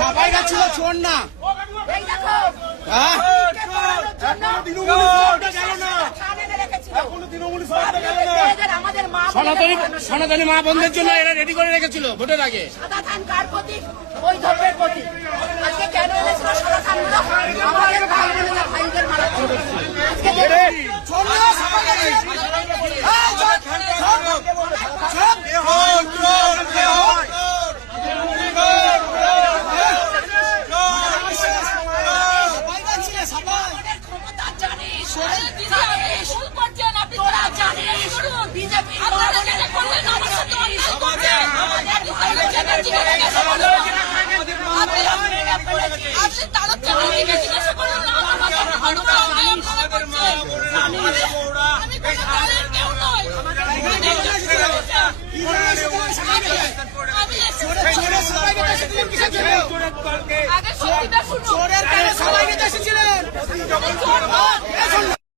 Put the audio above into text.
সবাই গেছিল চোর না সনাতনী মা বন্ধের জন্য এরা রেডি করে রেখেছিল ভোটের আগে। আগে